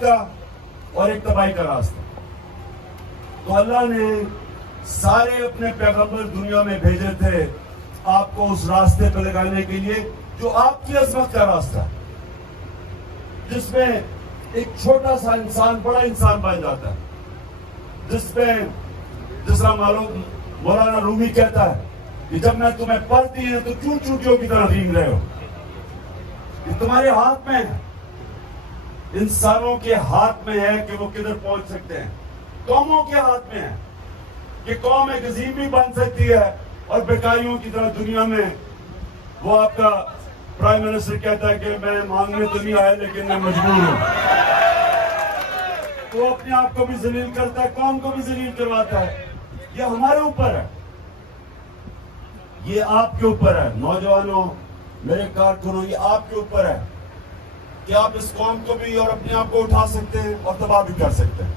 का और एक तबाही का रास्ता। तो अल्लाह ने सारे अपने पैगंबर दुनिया में भेजे थे आपको उस रास्ते पर लगाने के लिए जो आपकी अजमत का रास्ता है, जिसमें एक छोटा सा इंसान बड़ा इंसान बन जाता है, जिसमें जिसका मालूम मौलाना रूमी कहता है कि जब मैं तुम्हें पढ़ दी है तो क्यों चूटियों की तरह रींग रहे हो। ये तुम्हारे हाथ में है, इंसानों के हाथ में है कि वो किधर पहुंच सकते हैं। कौमों के हाथ में है कि कौम एक अजीम भी बन सकती है और बेकारियों की तरह दुनिया में वो आपका प्राइम मिनिस्टर कहता है कि मैं मांगने तो नहीं आया लेकिन मैं मजबूर हूं। तो अपने आप को भी जलील करता है, कौम को भी जलील करवाता है। ये हमारे ऊपर है, ये आपके ऊपर है। नौजवानों, मेरे कारकुनों, ये आपके ऊपर है कि आप इस कौम को भी और अपने आप को उठा सकते हैं और तबाह भी कर सकते हैं।